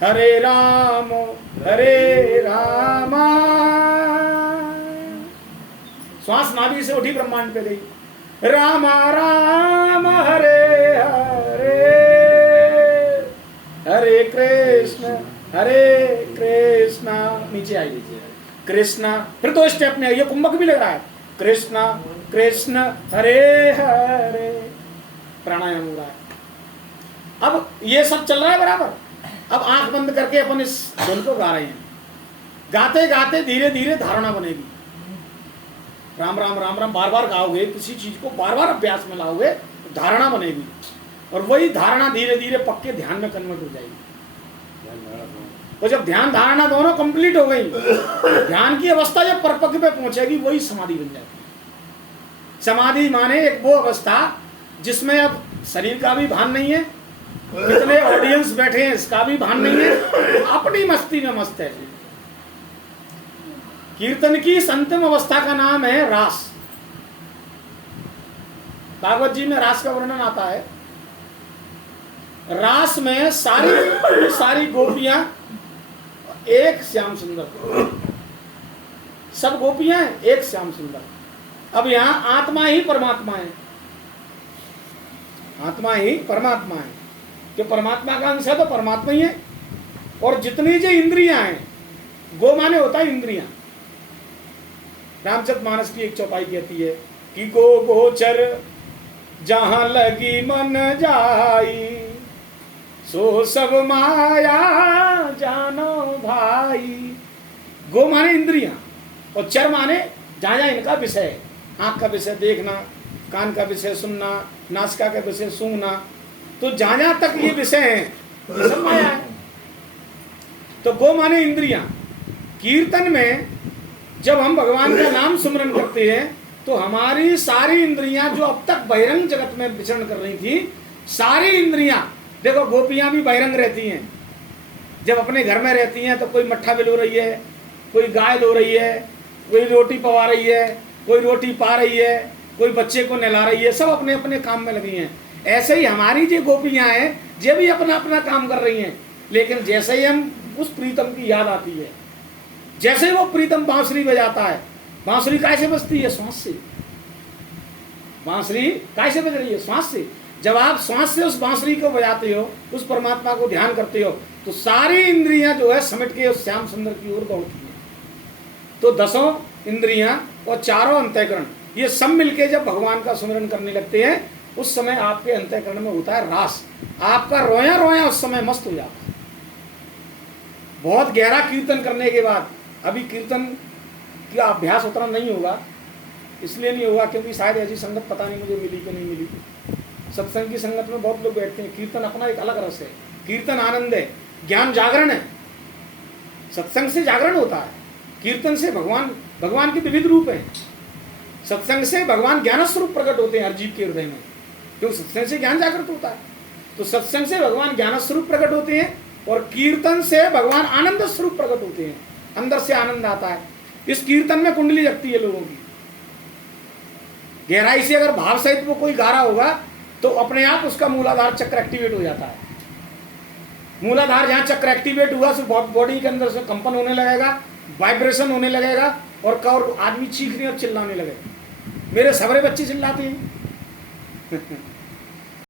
हरे राम हरे राम। श्वास नाभि से उठी ब्रह्मांड पे गई। राम राम हरे हरे, हरे कृष्ण नीचे आई कृष्णा, फिर 2 स्टेप में ये कुंभक भी लग रहा है। कृष्णा कृष्ण हरे हरे, प्राणायाम हो रहा है। अब ये सब चल रहा है बराबर। अब आंख बंद करके अपन इस धुन को गा रहे हैं। गाते गाते धीरे धीरे धारणा बनेगी। राम राम राम राम बार बार गाओगे, किसी चीज को बार बार अभ्यास में लाओगे तो धारणा बनेगी, और वही धारणा धीरे धीरे पक्के ध्यान में कन्वर्ट हो जाएगी। तो जब ध्यान धारणा दोनों कंप्लीट हो गई, ध्यान की अवस्था जब परपक्व पे पहुंचेगी, वही समाधि बन जाती है। समाधि माने एक वो अवस्था जिसमें अब शरीर का भी भान नहीं है, कितने ऑडियंस बैठे हैं इसका भी भान नहीं है, अपनी मस्ती में मस्त है। कीर्तन की इस अंतिम अवस्था का नाम है रास। भागवत जी में रास का वर्णन आता है। रास में सारी गोपियां एक श्याम सुंदर, सब गोपियां एक श्याम सुंदर। अब यहां आत्मा ही परमात्मा है, आत्मा ही परमात्मा है। जो परमात्मा का अंश है तो परमात्मा ही है। और जितनी जो इंद्रियां हैं, गो माने होता है इंद्रियां। रामचरितमानस की एक चौपाई कहती है कि गो गोचर जहां लगी मन जाई, सो सब माया जानो भाई। गो माने इंद्रियां और चर माने जहां जहां इनका विषय है। आंख का विषय देखना, कान का विषय सुनना, नासिका का विषय सूंघना, तो जहां जहां तक ये विषय है ये सब माया है। तो गो माने इंद्रियां। कीर्तन में जब हम भगवान का नाम सुमरन करते हैं तो हमारी सारी इंद्रियां जो अब तक बहिरंग जगत में विचरण कर रही थी, सारी इंद्रियां, देखो गोपियां भी बहिरंग रहती हैं। जब अपने घर में रहती हैं तो कोई मट्ठा बिलो रही है, कोई गाय धो रही है, कोई रोटी पवा रही है, कोई रोटी पा रही है, कोई बच्चे को नहला रही है, सब अपने अपने काम में लगी हैं। ऐसे ही हमारी जो गोपियां हैं ये भी अपना अपना काम कर रही हैं। लेकिन जैसे ही हम उस प्रीतम की याद आती है, जैसे ही वो प्रीतम बांसुरी बजाता है, बांसुरी कैसे बजती है? श्वास से। बांसुरी कैसे बज रही है? श्वास से। जब आप श्वास से उस बांसुरी को बजाते हो, उस परमात्मा को ध्यान करते हो, तो सारी इंद्रियां जो है समेट के उस श्याम सुंदर की ओर दौड़ती हैं। तो 10 इंद्रियां और 4 अंतःकरण ये सब मिलके जब भगवान का सुमिरन करने लगते हैं, उस समय आपके अंतःकरण में होता है रास। आपका रोया रोया उस समय मस्त हो जाता है। बहुत गहरा कीर्तन करने के बाद, अभी कीर्तन का अभ्यास उतना नहीं होगा, इसलिए नहीं होगा क्योंकि शायद ऐसी संगत पता नहीं मुझे मिली कि नहीं मिली। सत्संग की संगत में बहुत लोग बैठते हैं। कीर्तन अपना एक अलग रस है, कीर्तन आनंद है, ज्ञान जागरण है। सत्संग से जागरण होता है, कीर्तन से भगवान के विविध रूप हैं। सत्संग से भगवान ज्ञान स्वरूप प्रकट होते हैं हर जीव के हृदय में, क्योंकि सत्संग से ज्ञान जागृत होता है। तो सत्संग से भगवान ज्ञान स्वरूप प्रकट होते हैं और कीर्तन से भगवान आनंद स्वरूप प्रकट होते हैं। अंदर से आनंद आता है। इस कीर्तन में कुंडली जगती है लोगों की। गहराई से अगर भाव सहित वो कोई गा रहा होगा तो अपने आप उसका मूलाधार चक्र एक्टिवेट हो जाता है। मूलाधार जहां चक्र एक्टिवेट हुआ तो बॉडी के अंदर से कंपन होने लगेगा, वाइब्रेशन होने लगेगा और आदमी चीखने और चिल्लाने लगेगा। मेरे सबरे बच्चे चिल्लाते हैं